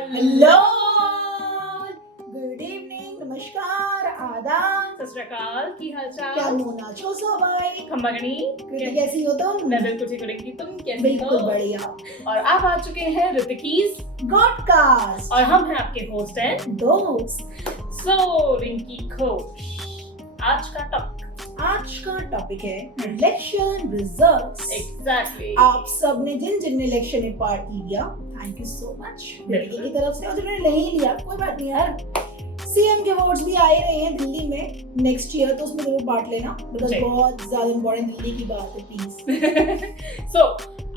Hello, good evening, नमस्कार, आदाब, सत श्री अकाल, की हाल चाल? क्या मोना छो सबाई? खम्बागणी, कृति कैसी हो तुम? मैं बिल्कुल ठीक हूँ, तुम कैसी हो? बिल्कुल बढ़िया। और आप आ चुके हैं ऋतिकीज गॉडकास्ट और हम हैं आपके होस्ट हैं दोस्त। सो रिंकी घोष। आज का टॉपिक है इलेक्शन रिजल्ट्स। एग्जैक्टली आप सब ने जिन इलेक्शन में पार्ट लिया, थैंक यू सो मच की तरफ से, और जिन्होंने नहीं लिया कोई बात नहीं यार। सीएम के वोट्स भी आ ही रहे हैं दिल्ली में नेक्स्ट ईयर, तो उसमें जरूर पार्ट लेना, बिकॉज़ बहुत ज्यादा इंपॉर्टेंट दिल्ली की बात है प्लीज। सो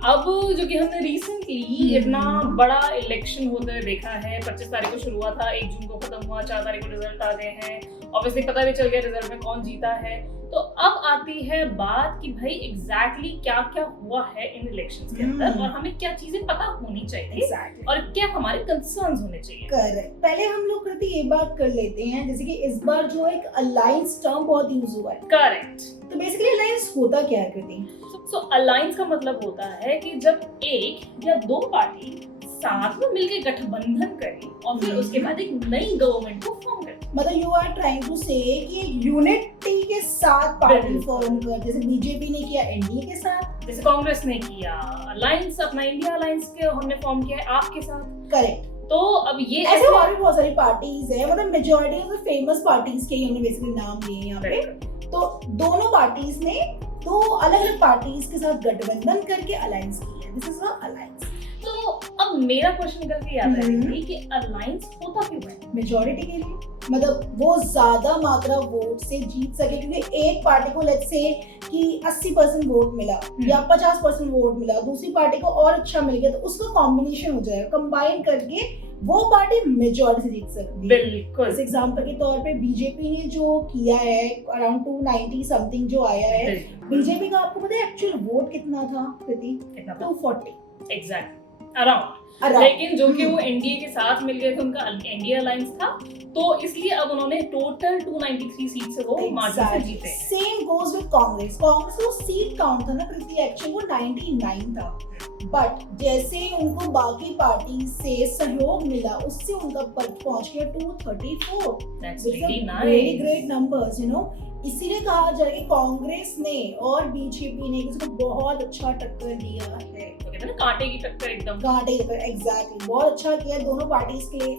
अब जो कि हमने रिसेंटली इतना बड़ा इलेक्शन होते हुए देखा है, 25 तारीख को शुरू हुआ था, 1 जून को खत्म हुआ, 4 तारीख को रिजल्ट आ गए हैं, ऑब्वियसली पता भी चल गया रिजल्ट में कौन जीता है। तो अब आती है बात कि भाई एग्जैक्टली क्या क्या हुआ है इन इलेक्शंस के अंदर और हमें क्या चीजें पता होनी चाहिए और क्या हमारे कंसर्न्स होने चाहिए। करेक्ट। पहले हम लोग करते ये बात कर लेते हैं, जैसे कि इस बार जो एक अलायंस टर्म बहुत यूज हुआ है। करेक्ट। तो बेसिकली अलायंस होता क्या है कृति? सो अलायंस का मतलब होता है कि जब एक या दो पार्टी साथ में मिलकर गठबंधन करें और फिर उसके बाद एक नई गवर्नमेंट को फॉर्म करें। मतलब यू आर ट्राइंग टू से कि एक यूनिटी के साथ पार्टी फॉर्म कर, जैसे बीजेपी ने किया एनडीए के साथ, जैसे कांग्रेस ने किया अलायंस, अपना इंडिया अलायंस के हमने फॉर्म किया है आपके साथ। करेक्ट। तो अब ये ऐसे और भी बहुत सारी पार्टीज है, मतलब majority of the famous parties के हमने बेसिकली नाम लिए यहाँ पे। तो दोनों पार्टीज ने दो अलग अलग पार्टीज के साथ गठबंधन करके अलायंस की है। This is a alliance. तो अब मेरा क्वेश्चन निकल के याद है कि अलायंस होता क्यों है? मेजॉरिटी के लिए, मतलब वो ज्यादा मात्रा वोट से जीत सके, क्योंकि एक पार्टी को लेट्स से कि 80% वोट मिला या 50% वोट मिला, दूसरी पार्टी को और अच्छा मिल गया, तो उसका कॉम्बिनेशन हो जाएगा, कंबाइन करके वो पार्टी मेजॉरिटी से जीत सकती है। बिल्कुल। इस एग्जांपल के तौर पे बीजेपी ने जो किया है, अराउंड 290 समथिंग जो आया है, बीजेपी का आपको पता है एक्चुअल वोट कितना था कृति? 240 एग्जैक्टली अराउंड। लेकिन जो कि वो एनडीए के साथ मिल गए थे, उनका एनडीए अलायंस था, तो इसलिए अब उन्होंने टोटल 293 सीट से वो मार्जिन से जीते। Same goes with Congress. Congress को सीट काउंट था ना कृति, एक्चुअली वो 99 था, बट जैसे उनको बाकी पार्टी से सहयोग मिला, उससे उनका पहुंच गया 234। That's really nice, very great numbers, you know. इसीलिए कहा जाए कि कांग्रेस ने और बीजेपी ने किसी को बहुत अच्छा टक्कर दिया है। तो कहते हैं ना कांटे की टक्कर, एकदम कांटे की टक्कर, एग्जैक्टली। बहुत अच्छा किया दोनों पार्टीज के लिए।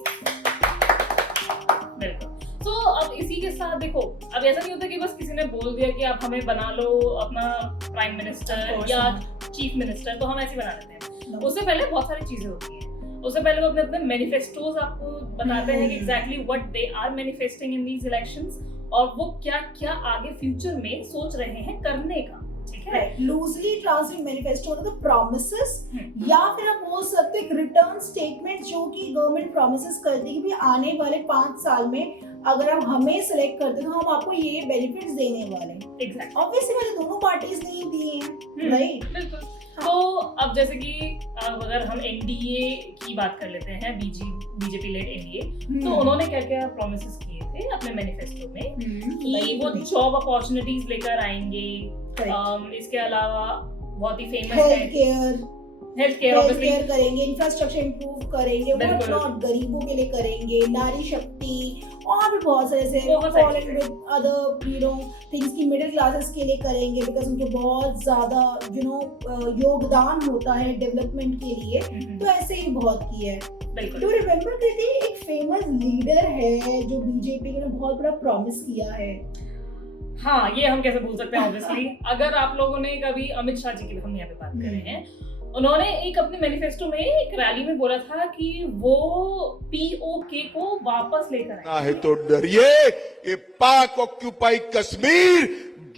बिल्कुल। तो अब इसी के साथ देखो, अब ऐसा नहीं होता कि बस किसी ने बोल दिया कि आप हमें बना लो अपना प्राइम मिनिस्टर या चीफ मिनिस्टर, तो हम ऐसे बना लेते हैं। उससे पहले बहुत सारी चीजें होती हैं। उससे पहले वो अपने अपने मैनिफेस्टोज आपको बताते हैं कि exactly what they are manifesting in these elections और वो क्या क्या आगे फ्यूचर में सोच रहे हैं करने का। ठीक है, लूजली ट्रांसलेट मैनिफेस्टो होता है प्रॉमिसेस, या फिर आप बोल सकते हैं रिटर्न स्टेटमेंट, जो कि गवर्नमेंट प्रॉमिसेस करती है कि आने वाले 5 साल में अगर आप हमें सिलेक्ट करते हो तो हम आपको ये बेनिफिट्स देने वाले हैं। एग्जैक्टली। ऑब्वियसली मैंने दोनों पार्टीज ने ही दिए हैं, राइट? बिल्कुल। तो अब जैसे कि अगर हम एनडीए की बात कर लेते हैं, बीजेपी लेड एनडीए, तो उन्होंने क्या क्या प्रॉमिसेस किए थे अपने मैनिफेस्टो में कि वो जॉब अपॉर्चुनिटीज लेकर आएंगे। इसके अलावा बहुत ही फेमस है हेल्थ केयर करेंगे, इंफ्रास्ट्रक्चर इंप्रूव करेंगे, व्हाट नॉट, गरीबों के लिए करेंगे, नारी शक्ति, और भी बहुत सारे ऐसे following with other you know things की मिडिल क्लासेस के लिए करेंगे, बिकॉज उनके बहुत ज्यादा यू नो योगदान होता है डेवलपमेंट के लिए। तो ऐसे ही बहुत किया है। तो रिमेम्बर कृति, एक फेमस लीडर है जो बीजेपी ने बहुत बड़ा प्रॉमिस किया है। हाँ, ये हम कैसे भूल सकते हैं ऑब्वियसली। अगर आप लोगों ने कभी अमित शाह जी की हम यहाँ पे बात कर रहे हैं, उन्होंने एक अपने मैनिफेस्टो में एक रैली में बोला था कि वो पीओके को वापस लेकर आए हैं। तो डरिए, ये पाक ऑक्यूपाई कश्मीर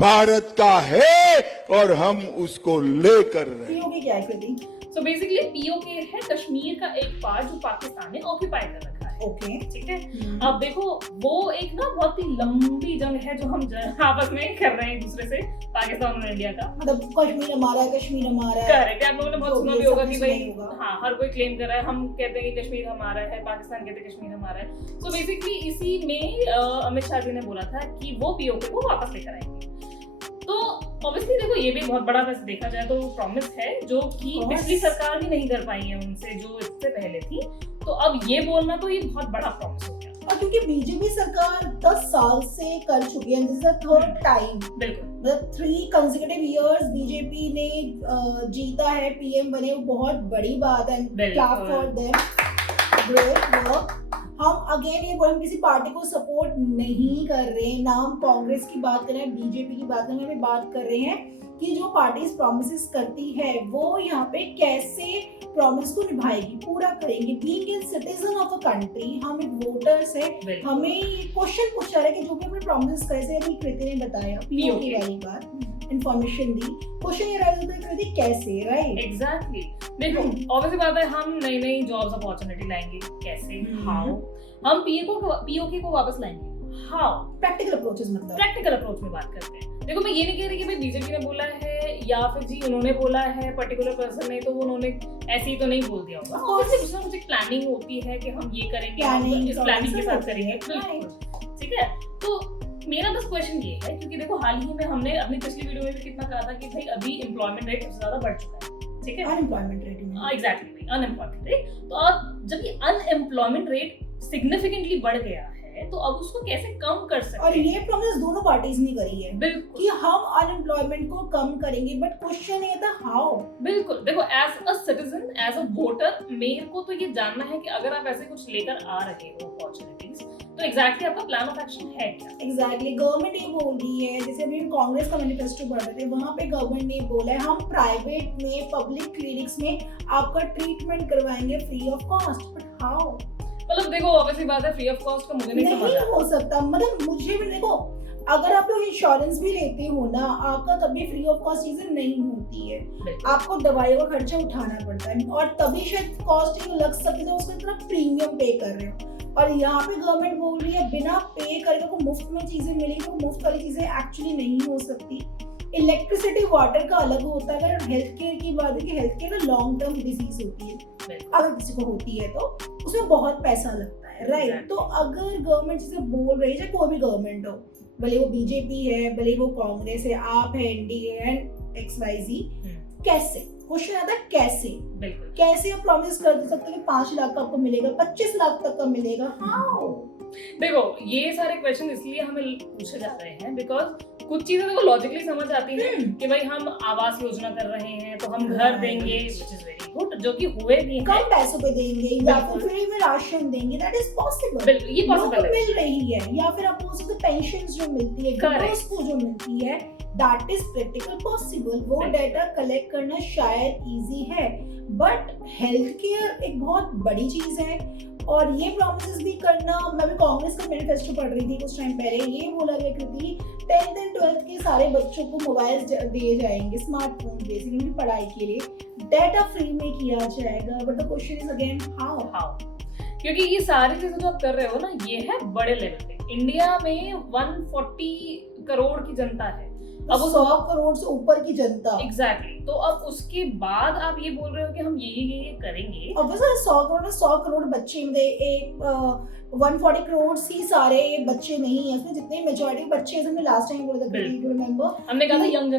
भारत का है और हम उसको लेकर रहे। पीओके क्या है कृति? सो बेसिकली पीओके है कश्मीर का एक पार्ट जो पाकिस्तान ने ऑक्यूपाई कर रखा है। ओके, ठीक है। अब देखो, वो एक ना बहुत ही लंबी जंग है जो हम आपस में कर रहे हैं एक दूसरे से, पाकिस्तान और इंडिया का। मतलब कश्मीर हमारा है, कश्मीर हमारा है। करेक्ट। आप लोगों ने बहुत सुना भी होगा कि भाई हाँ, हर कोई क्लेम कर रहा है, हम कहते हैं कि कश्मीर हमारा है, पाकिस्तान कहते हैं कश्मीर हमारा है। सो बेसिकली इसी में अमित शाह जी ने बोला था कि वो पीओके को वापस लेकर आएंगे। तो ऑब्वियसली देखो, ये भी बहुत बड़ा वैसे देखा जाए तो प्रॉमिस है जो कि पिछली सरकार भी नहीं कर पाई है उनसे, जो इससे पहले थी। तो अब ये बोलना तो ये बहुत बड़ा प्रॉमिस हो गया। और क्योंकि बीजेपी सरकार 10 साल से कर चुकी है, this is the third time, बिल्कुल मतलब 3 कंसेक्यूटिव इयर्स बीजेपी ने जीता है, पीएम बने, वो बहुत बड़ी बात है, clap for them, great work. हम अगेन ये हम किसी पार्टी को सपोर्ट नहीं कर रहे हैं, ना हम कांग्रेस की बात कर रहे हैं, बीजेपी की बात कर रहे हैं, बात कर रहे हैं कि जो पार्टीज प्रॉमिसेस करती है वो यहाँ पे कैसे प्रॉमिस को निभाएगी, पूरा करेंगी। Being a citizen of a country, हम एक वोटर्स है, हमें ये क्वेश्चन पूछा है कि जो भी हमने प्रॉमिस करे, जैसे अभी कृति ने बताया पीओके वाली बात, इन्फॉर्मेशन दी, क्वेश्चन ये राइज होता है कृति कैसे, राइट? एग्जैक्टली। देखो ऑब्वियसली बात है, हम नई नई जॉब्स अपॉर्चुनिटी लाएंगे, कैसे, हाउ? हम पीओके को वापस लाएंगे, हाउ? प्रैक्टिकल अप्रोचेस, मतलब प्रैक्टिकल अप्रोच में बात करते हैं। देखो मैं ये नहीं कह रही कि भाई बीजेपी ने बोला है या फिर जी उन्होंने बोला है पर्टिकुलर पर्सन ने, तो उन्होंने ऐसे ही तो नहीं बोल दिया होगा। ऑब्वियसली कुछ ना कुछ एक प्लानिंग होती है कि हम ये करेंगे, हम इस प्लानिंग के साथ करेंगे, ठीक है। तो मेरा बस क्वेश्चन ये है, क्योंकि देखो हाल ही में हमने अपनी पिछली वीडियो में भी कितना कहा था कि भाई अभी एम्प्लॉयमेंट रेट सबसे ज्यादा बढ़ चुका है, ठीक है, अनएम्प्लॉयमेंट रेट में, एग्जैक्टली अनएम्प्लॉयमेंट रेट। तो जब ये अनएम्प्लॉयमेंट रेट सिग्निफिकेंटली बढ़ गया है तो अब उसको कैसे कम कर सकते हैं? और ये प्रॉमिस दोनों पार्टीज ने करी है बिल्कुल कि हम अनएम्प्लॉयमेंट को कम करेंगे, बट क्वेश्चन ये था हाउ। बिल्कुल। देखो as a citizen, as a voter, मेरे को तो ये जानना है कि अगर आप ऐसे कुछ लेकर आ रहे हो अपॉर्चुनिटीज, तो एग्जैक्टली आपका प्लान ऑफ एक्शन है क्या? एग्जैक्टली गवर्नमेंट ये बोल रही है, जैसे अभी कांग्रेस का मैनिफेस्टो पढ़ रहे थे, वहाँ पे गवर्नमेंट ने बोला है हम प्राइवेट में, पब्लिक क्लिनिक्स में आपका ट्रीटमेंट करवाएंगे free of cost, but how? मतलब देखो ऑब्वियसली बात है, फ्री ऑफ कॉस्ट का मुझे नहीं समझ नहीं आ रहा। हो सकता, मतलब मुझे भी देखो, अगर आप लोग इंश्योरेंस भी लेते हो ना, आपका कभी फ्री ऑफ कॉस्ट चीजें नहीं होती है, आपको दवाइयों का खर्चा उठाना पड़ता है, और तभी शायद कॉस्ट लग सकती है उसमें इतना प्रीमियम पे कर रहे हो। और यहाँ पे गवर्नमेंट बोल रही है बिना पे करके को मुफ्त में चीजें मिलेगी, तो मुफ्त वाली चीजें एक्चुअली नहीं हो सकती। इलेक्ट्रिसिटी वाटर का अलग होता है, अगर हेल्थ केयर की बात है कि हेल्थ केयर ना लॉन्ग टर्म डिजीज होती है, अगर किसी को होती है तो उसमें बहुत पैसा लगता है, राइट? तो अगर गवर्नमेंट जैसे बोल रही है, कोई भी गवर्नमेंट हो, भले वो बीजेपी है, भले वो कांग्रेस है, आप है, एनडीए एंड XYZ, कैसे, क्वेश्चन आता है कैसे? बिल्कुल, कैसे आप प्रॉमिस कर सकते हो कि 5 लाख का आपको मिलेगा, 25 लाख तक का मिलेगा, हाउ? देखो ये सारे क्वेश्चन इसलिए हमें पूछे जा रहे हैं बिकॉज कुछ चीजें देखो लॉजिकली समझ आती है कि भाई हम आवास योजना कर रहे हैं तो हम घर देंगे, व्हिच इज वेरी गुड, जो कि हुए भी हैं, कम पैसों पे देंगे या फिर फ्री में राशन देंगे, दैट इज पॉसिबल, बिल्कुल ये पॉसिबल है, मिल रही है, या फिर आप बोल सकते पेंशंस जो मिलती है, विडोज को जो मिलती है, दैट इज प्रैक्टिकल पॉसिबल। वो डाटा कलेक्ट करना शायद इजी है, बट हेल्थ केयर एक बहुत बड़ी चीज है, और ये प्रॉमिसेस भी करना, मैं भी कांग्रेस का मैनिफेस्टो पढ़ रही थी कुछ टाइम पहले, ये बोला गया कि 10th एंड 12th के सारे बच्चों को मोबाइल दिए जाएंगे, स्मार्टफोन बेसिकली उनकी पढ़ाई के लिए, डाटा फ्री में किया जाएगा, but the question is again how? क्योंकि ये सारी चीजें जो आप कर रहे हो ना, ये है बड़े लेवल पे। इंडिया में 140 करोड़ की जनता है, अब 100 करोड़ से ऊपर की जनता, एग्जैक्टली। तो अब उसके बाद आप ये बोल रहे हो कि हम ये करेंगे, अब वैसे 100 करोड़ बच्चे में एक 140 करोड़ ही सारे बच्चे नहीं है, उसमें जितने मेजॉरिटी बच्चे हैं, हमने लास्ट टाइम बोला था, रिमेंबर हमने कहा था यंग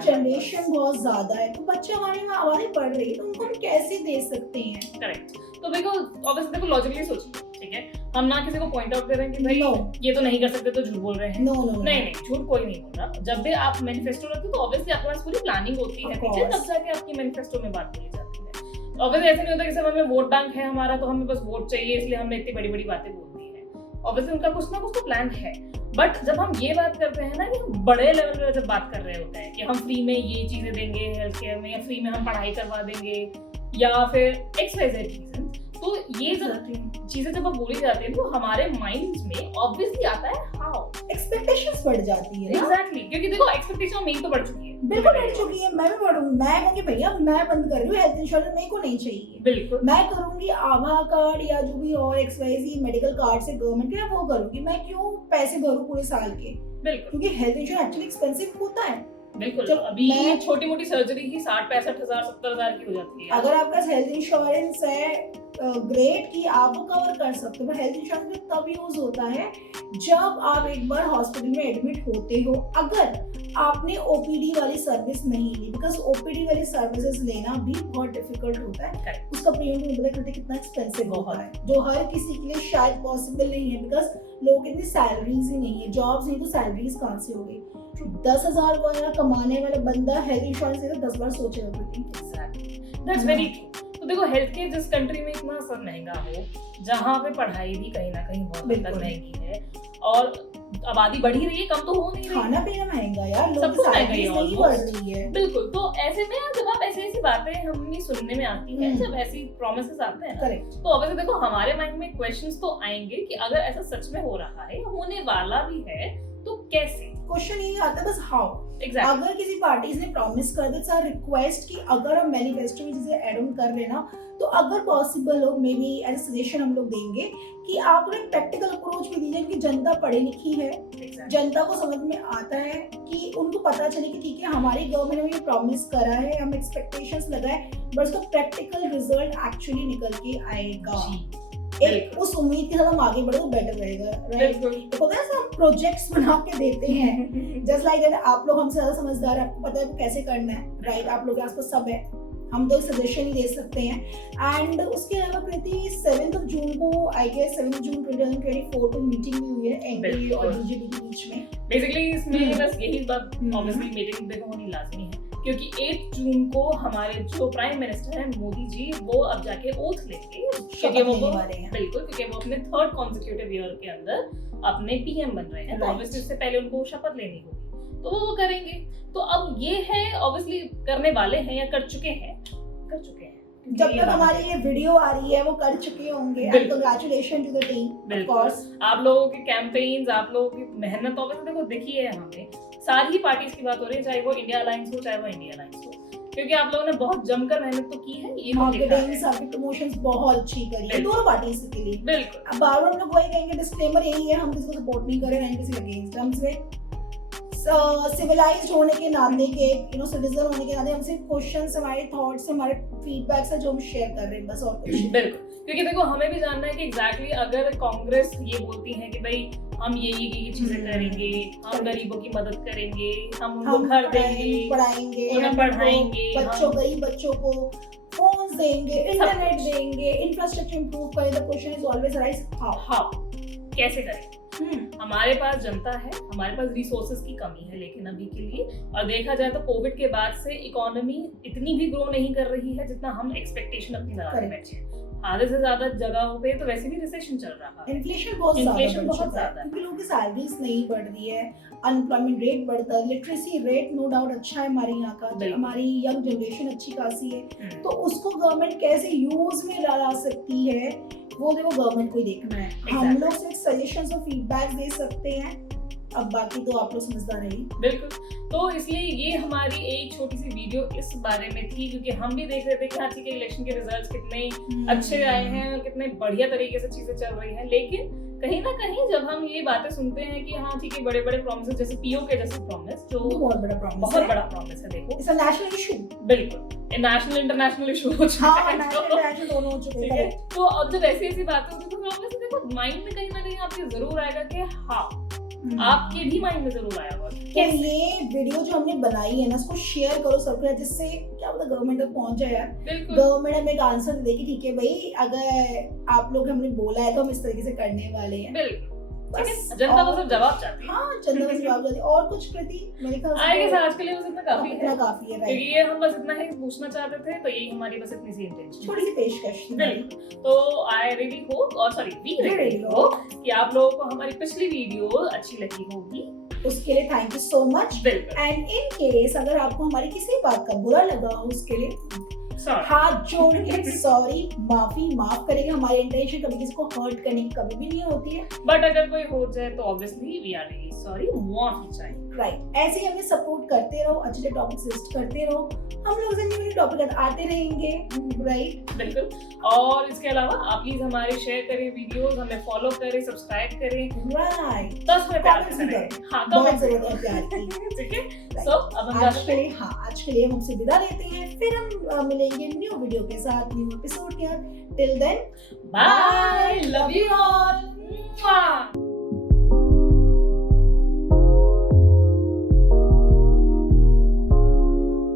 जनरेशन बहुत ज्यादा है, तो बच्चे हमारे पढ़ रहे हैं, तो उनको हम कैसे दे सकते हैं? करेक्ट। तो देखो ऑब्वियसली देखो लॉजिकली सोचिए, ठीक है, हम ना किसी को पॉइंट आउट कर रहे हैं कि भाई ये तो नहीं कर सकते तो झूठ बोल रहे हैं, नहीं झूठ कोई नहीं बोल रहा। जब भी आप मैनिफेस्टो रखते हो तो ऑब्वियसली आपके पास पूरी प्लानिंग होती है पीछे, तब जाके आपकी मैनिफेस्टो में बात बोली जाती है। ऑब्वियसली ऐसे नहीं होता कि सब हमें वोट बैंक है हमारा, तो हमें बस वोट चाहिए इसलिए हमने इतनी बड़ी बड़ी बातें बोल दी है। ऑब्वियसली उनका कुछ ना कुछ तो प्लान है, बट जब हम ये बात करते हैं ना कि हम बड़े लेवल पे जब बात कर रहे होते हैं कि हम फ्री में ये चीजें देंगे हेल्थ केयर में, या फ्री में हम पढ़ाई करवा देंगे, या फिर XYZ रीजन, तो ये सब चीजें जब बोली जाती है तो हमारे माइंड्स में ऑब्वियसली आता है हाउ, एक्सपेक्टेशंस बढ़ जाती है। एग्जैक्टली, क्योंकि देखो एक्सपेक्टेशन मेरी तो बढ़ चुकी है, बिल्कुल बढ़ चुकी है, मैं भी बढ़ूंगी, मैं कहूंगी भैया मैं बंद कर रही हूँ हेल्थ इंश्योरेंस, मेरे को नहीं चाहिए, बिल्कुल मैं करूंगी आभा कार्ड या जो भी और XYZ मेडिकल कार्ड से गवर्नमेंट के, वो करूंगी, मैं क्यों पैसे भरूं पूरे साल के? बिल्कुल, क्योंकि हेल्थ इंश्योरेंस एक्चुअली एक्सपेंसिव होता है। बिल्कुल, अभी छोटी मोटी सर्जरी ही 60-65 हजार 70 हजार की हो जाती है। अगर आपका हेल्थ इंश्योरेंस है ग्रेट कि आप वो कवर कर सकते हो। हेल्थ इंश्योरेंस में तब यूज होता है जब आप एक बार हॉस्पिटल में एडमिट होते हो, अगर आपने ओपीडी वाली सर्विस नहीं ली, बिकॉज ओपीडी वाली सर्विसेज लेना भी बहुत डिफिकल्ट होता है। उसका प्रीमियम मुझे पता करते कितना एक्सपेंसिव होता है, जो हर किसी के लिए शायद पॉसिबल नहीं है, बिकॉज लोगों की इतनी सैलरीज ही नहीं है, जॉब्स नहीं तो सैलरीज कहाँ से होगी। 10,000 वगैरह कमाने वाला बंदा हेल्थ इंश्योरेंस लेकर 10 बार सोचेगा। That's very true. तो देखो हेल्थ केयर जिस कंट्री में इतना सब महंगा हो, जहाँ पे पढ़ाई भी कहीं ना कहीं बहुत हद तक महंगी है और आबादी बढ़ ही रही है, कम तो हो नहीं रही, खाना पीना महंगा यार, सब कुछ महंगा नहीं बढ़ रही है। बिल्कुल। तो ऐसे में जब आप ऐसी बातें हमें सुनने में आती है, जब ऐसी प्रॉमिसेस आते हैं ना, तो ऑब्वियसली देखो हमारे माइंड में क्वेश्चंस तो आएंगे कि अगर ऐसा सच में हो रहा है, होने वाला भी है, तो कैसे। क्वेश्चन यही आता है बस हाउ। Exactly. अगर किसी पार्टीज ने प्रॉमिस कर दिया, सर रिक्वेस्ट कि अगर हम मैनिफेस्टो में चीजें ऐड ऑन कर रहे ना, तो अगर पॉसिबल हो मे बी एज सजेशन हम लोग देंगे कि आप लोग प्रैक्टिकल अप्रोच भी दीजिए कि जनता पढ़ी लिखी है, जनता को समझ में आता है, कि उनको पता चले कि ठीक है हमारी गवर्नमेंट ने ये प्रॉमिस करा है, हम एक्सपेक्टेशंस लगाए, बट उसका प्रैक्टिकल रिजल्ट एक्चुअली निकल के आएगा। एक उस उम्मीद के साथ हम आगे बढ़े तो बेटर रहेगा, राइट। तो पता है हम प्रोजेक्ट्स बना के देते हैं, जस्ट लाइक दैट। आप लोग हमसे ज्यादा समझदार है, आपको पता है कैसे करना है, राइट। आप लोग के आसपास सब है, हम तो सजेशन ही दे सकते हैं। एंड उसके अलावा कृति 7 जून को आई गेस 7 जून 2024 को मीटिंग भी हुई है एनडीए और बीजेपी के बीच में। बेसिकली इसमें बस यही बात, ऑब्वियसली मीटिंग देखो होनी लाजमी है, क्योंकि 8 जून को हमारे जो प्राइम मिनिस्टर हैं मोदी जी, वो अब जाके ओथ लेंगे, क्योंकि वो बिल्कुल, क्योंकि वो अपने 3rd कॉन्सेक्यूटिव ईयर के अंदर अपने पीएम बन रहे हैं, तो ऑब्वियसली इससे पहले उनको शपथ लेनी होगी, तो वो करेंगे। तो अब ये है ऑब्वियसली करने वाले हैं या कर चुके हैं। जब तक हमारी ये वीडियो आ रही है वो कर चुके होंगे, and congratulation to the team. Of course आप लोगों के कैंपेन्स, आप लोगों की मेहनत ऑब्वियसली देखो दिखी है हमें। सारी पार्टीज की बात हो रही है, चाहे वो इंडिया अलायंस हो, चाहे वो इंडिया अलायंस हो, क्योंकि आप लोगों ने बहुत जमकर मेहनत तो की है। ये मार्केटिंग, सबकी प्रमोशंस बहुत अच्छी करी है दोनों पार्टीज के लिए। बिल्कुल। अब बार बार हम लोग वही कहेंगे, डिस्क्लेमर यही है, हम किसी को सपोर्ट नहीं कर रहे हैं, किसी के अगेंस्ट। हम सिविलाइज्ड होने के नाते के सिटीजन होने के नाते हमसे क्वेश्चंस, हमारे थॉट्स, हमारे फीडबैक्स है जो हम शेयर कर रहे हैं, बस और कुछ। बिल्कुल, क्योंकि देखो हमें भी जानना है कि एग्जैक्टली अगर कांग्रेस ये बोलती है कि भाई हम ये चीजें करेंगे, हम गरीबों की मदद करेंगे, हम उनको घर देंगे, पढ़ाएंगे, उन्हें पढ़ाएंगे, बच्चों गरीब बच्चों को फोन देंगे, इंटरनेट देंगे, इंफ्रास्ट्रक्चर इंप्रूव करें। The question is always rise how, कैसे करें। हमारे पास जनता है, हमारे पास रिसोर्सेज की कमी है लेकिन अभी के लिए, और देखा जाए तो कोविड के बाद से इकोनॉमी इतनी भी ग्रो नहीं कर रही है जितना हम एक्सपेक्टेशन अपनी लगा के बैठे हैं। आधे से ज्यादा जगहों पे तो वैसे भी रिसेशन चल रहा है, इन्फ्लेशन बहुत ज्यादा है, क्योंकि लोगों की सैलरीज नहीं बढ़ रही है, अनएम्प्लॉयमेंट रेट बढ़ता है, लिटरेसी रेट नो डाउट अच्छा है हमारे यहाँ का, हमारी यंग जनरेशन अच्छी खासी है, तो उसको गवर्नमेंट कैसे यूज में ला सकती है वो देखो गवर्नमेंट को ही देखना है। हम लोग सिर्फ सजेशंस और फीडबैक दे सकते हैं, अब बाकी तो आप लोग समझदार रहिए। बिल्कुल, तो इसलिए ये हमारी एक छोटी सी वीडियो इस बारे में थी, क्योंकि हम भी देख रहे थे कि हाँ ठीक है इलेक्शन के रिजल्ट्स कितने अच्छे आए हैं और कितने बढ़िया तरीके से चीजें चल रही हैं, लेकिन कहीं ना कहीं जब हम ये बातें सुनते हैं कि हाँ ठीक है बड़े बड़े प्रॉमिसेस जैसे पीओ के जैसे प्रॉमिस, जो बहुत बड़ा प्रॉमिस है, देखो इट्स अ नेशनल इशू। बिल्कुल, नेशनल इंटरनेशनल इशू हो चुका है, नेशनल दोनों हो चुके हैं। तो अब जब ऐसी बातें होती है तो ऑब्वियसली देखो माइंड में कहीं ना कहीं आपके जरूर आएगा कि हाँ, आपके भी माइंड में जरूर आया होगा कि ये वीडियो जो हमने बनाई है ना, उसको शेयर करो सबके, जिससे क्या पता गवर्नमेंट तक पहुंच जाए यार। गवर्नमेंट हमें एक आंसर दे कि ठीक है भाई, अगर आप लोग हमने बोला है तो हम इस तरीके से करने वाले हैं। बिल्कुल, जनता तो सिर्फ जवाब चाहती है। हाँ, जनता तो जवाब चाहती है। और कुछ कृति मेरे ख्याल से आगे आज के लिए बस इतना काफी है, क्योंकि ये हम बस इतना ही पूछना चाहते थे, तो यही हमारी बस इतनी सी इंटेंशन, छोटी सी पेशकश थी। तो आई रियली होप, और सॉरी वी रियली होप कि आप लोगों को हमारी पिछली वीडियो अच्छी लगी होगी, उसके लिए thank you so much. And in case अगर आपको हमारी किसी बात का बुरा लगा हो, उसके लिए हाथ जोड़ के सॉरी, माफ करेंगे। हमारी इंटेंशन कभी किसी को हर्ट करने की कभी भी नहीं होती है, बट अगर कोई हो जाए तो obviously we are really sorry, माफी चाहिए। राइट, ऐसे ही हमें सपोर्ट करते रहो, अच्छे टॉपिक सजेस्ट करते रहो, हम लोग से न्यू टॉपिक आते रहेंगे, राइट। बिल्कुल। और इसके अलावा आप प्लीज हमारे शेयर करें वीडियोस, हमें फॉलो करें, सब्सक्राइब करें, राइट, बस हमें प्यार Comments भी करें। करें। हाँ, बहुत कमेंट जरूरत है प्यार की। ठीक है। Right. सो अब हम आज के लिए आज के लिए हम आपसे विदा लेते हैं, फिर हम मिलेंगे न्यू वीडियो के साथ, न्यू एपिसोड के साथ। Till then, bye, love you all.